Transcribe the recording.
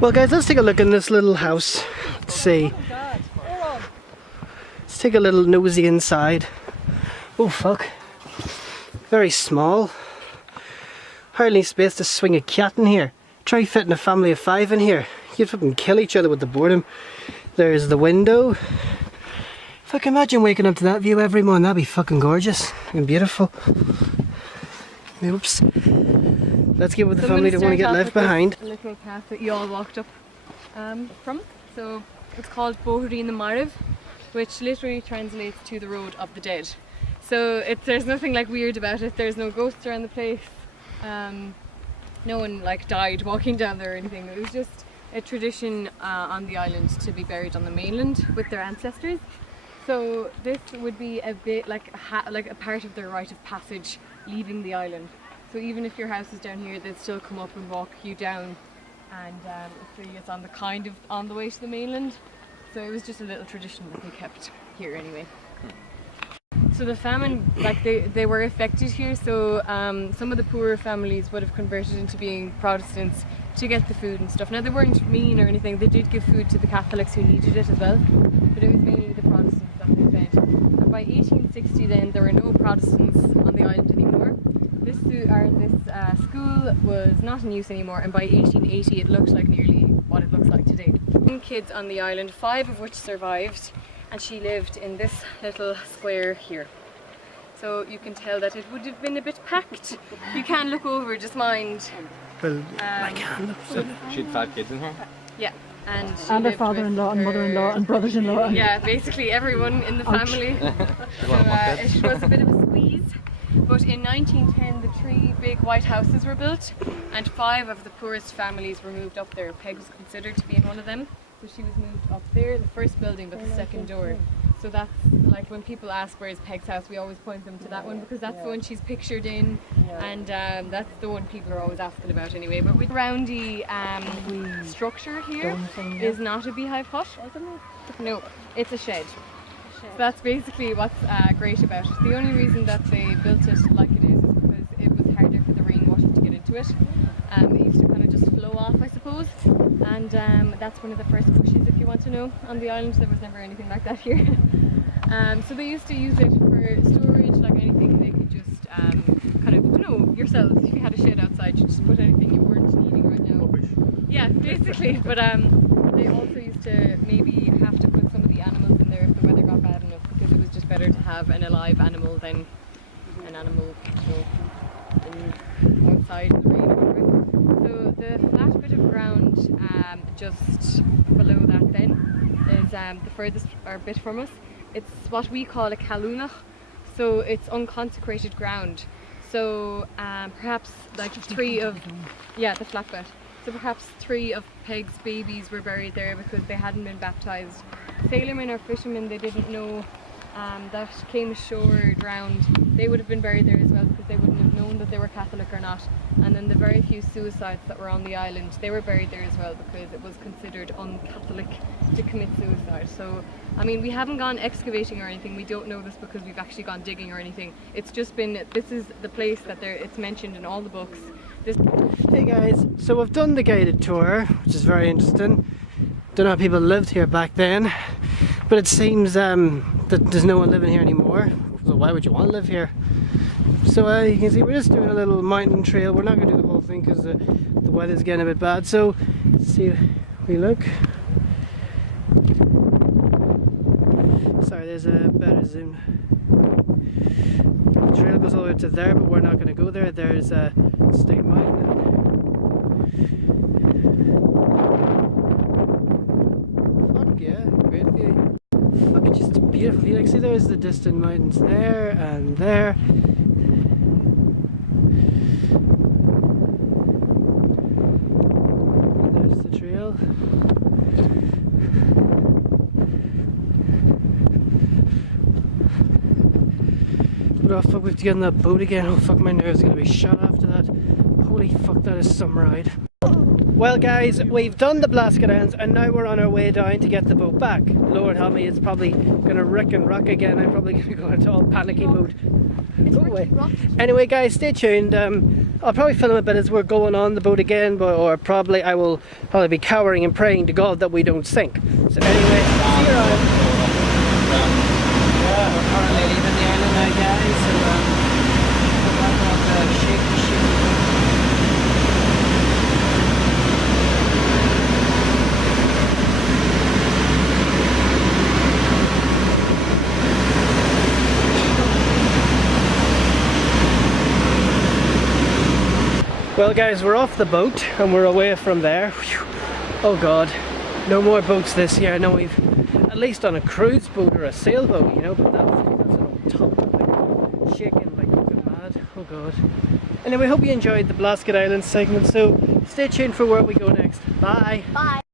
Well guys, let's take a look in this little house. Let's see. Let's take a little nosy inside. Oh fuck. Very small. Hardly space to swing a cat in here. Try fitting a family of 5 in here. You'd fucking kill each other with the boredom. There's the window. If I can imagine waking up to that view every morning, that'd be fucking gorgeous and beautiful. Oops. Let's get with the family that want to get left behind. A little path that you all walked up from. So it's called Bohri na Mariv, which literally translates to the road of the dead. So there's nothing like weird about it. There's no ghosts around the place. No one like died walking down there or anything. It was just a tradition on the island to be buried on the mainland with their ancestors. So this would be a bit like a part of their rite of passage leaving the island. So even if your house is down here, they'd still come up and walk you down, and so it's on the way to the mainland. So it was just a little tradition that they kept here anyway. So the famine, like they were affected here. So some of the poorer families would have converted into being Protestants to get the food and stuff. Now they weren't mean or anything. They did give food to the Catholics who needed it as well, but it was mainly the Protestants that they fed. And by 1860 then there were no Protestants on the island anymore. This school was not in use anymore, and by 1880 it looked like nearly what it looks like today. 10 kids on the island, 5 of which survived, and she lived in this little square here. So you can tell that it would have been a bit packed. You can look over, just mind. Well, I can look. So she had 5 kids in her? Yeah. And her father-in-law and mother-in-law and brothers-in-law. Yeah, basically everyone in the family. So it was a bit of a squeeze. But in 1910 the 3 big white houses were built, and 5 of the poorest families were moved up there. Peg was considered to be in one of them. So she was moved up there, the first building but the second door. So that's like when people ask where's Peg's house, we always point them to that one because that's the one she's pictured in, and that's the one people are always asking about anyway. But with the roundy structure here is not a beehive hut. No, it's a shed. So that's basically what's great about it. The only reason that they built it like it is because it was harder for the rainwater to get into it. It used to kind of just flow off, I suppose, and that's one of the first bushes, if you want to know, on the island. There was never anything like that here. So they used to use it for storage, like anything they could just kind of, you know, yourselves, if you had a shed outside, you just put anything you weren't needing right now. Yeah, basically, but they also used to maybe have to put some of the animals in there if the weather got bad enough, because it was just better to have an alive animal than an animal, you know, outside in the rain or whatever. So the flat bit of ground just below that then is the furthest bit from us. It's what we call a kalunach, so it's unconsecrated ground. So perhaps like 3 of, yeah, the flat bit. So perhaps 3 of Peg's babies were buried there because they hadn't been baptised. Sailormen or fishermen, they didn't know that came ashore, drowned, they would have been buried there as well because they wouldn't have known that they were Catholic or not. And then the very few suicides that were on the island, they were buried there as well because it was considered un-Catholic to commit suicide. So, I mean, we haven't gone excavating or anything, we don't know this because we've actually gone digging or anything. It's just been, this is the place that it's mentioned in all the books. Hey guys, so we've done the guided tour, which is very interesting. Don't know how people lived here back then, but it seems that there's no one living here anymore. So why would you want to live here? So you can see we're just doing a little mountain trail. We're not going to do the whole thing because the weather's getting a bit bad. So let's see if we look. Sorry, there's a better zoom. The trail goes all the way up to there, but we're not going to go there. There's a State Mountain. Fuck yeah, great view. Fuck, it's just a beautiful view. Like, see, there's the distant mountains there and there. And there's the trail. But oh fuck, we have to get on that boat again. Oh fuck, my nerves are gonna be shot after that. Holy fuck, that is some ride. Well guys, we've done the Blasket Islands and now we're on our way down to get the boat back. Lord help me, it's probably going to wreck and rock again. I'm probably going to go into all panicky mode. Anyway guys, stay tuned. I'll probably film a bit as we're going on the boat again, or probably I will probably be cowering and praying to God that we don't sink. So anyway, see you around. Yeah, we're currently leaving the island now guys, so well guys, we're off the boat and we're away from there. Whew. Oh god, no more boats this year. I know we've at least on a cruise boat or a sailboat, you know, but that's an old top like, shaking like fucking mad. Oh god. Anyway, hope you enjoyed the Blasket Islands segment, so stay tuned for where we go next. Bye! Bye!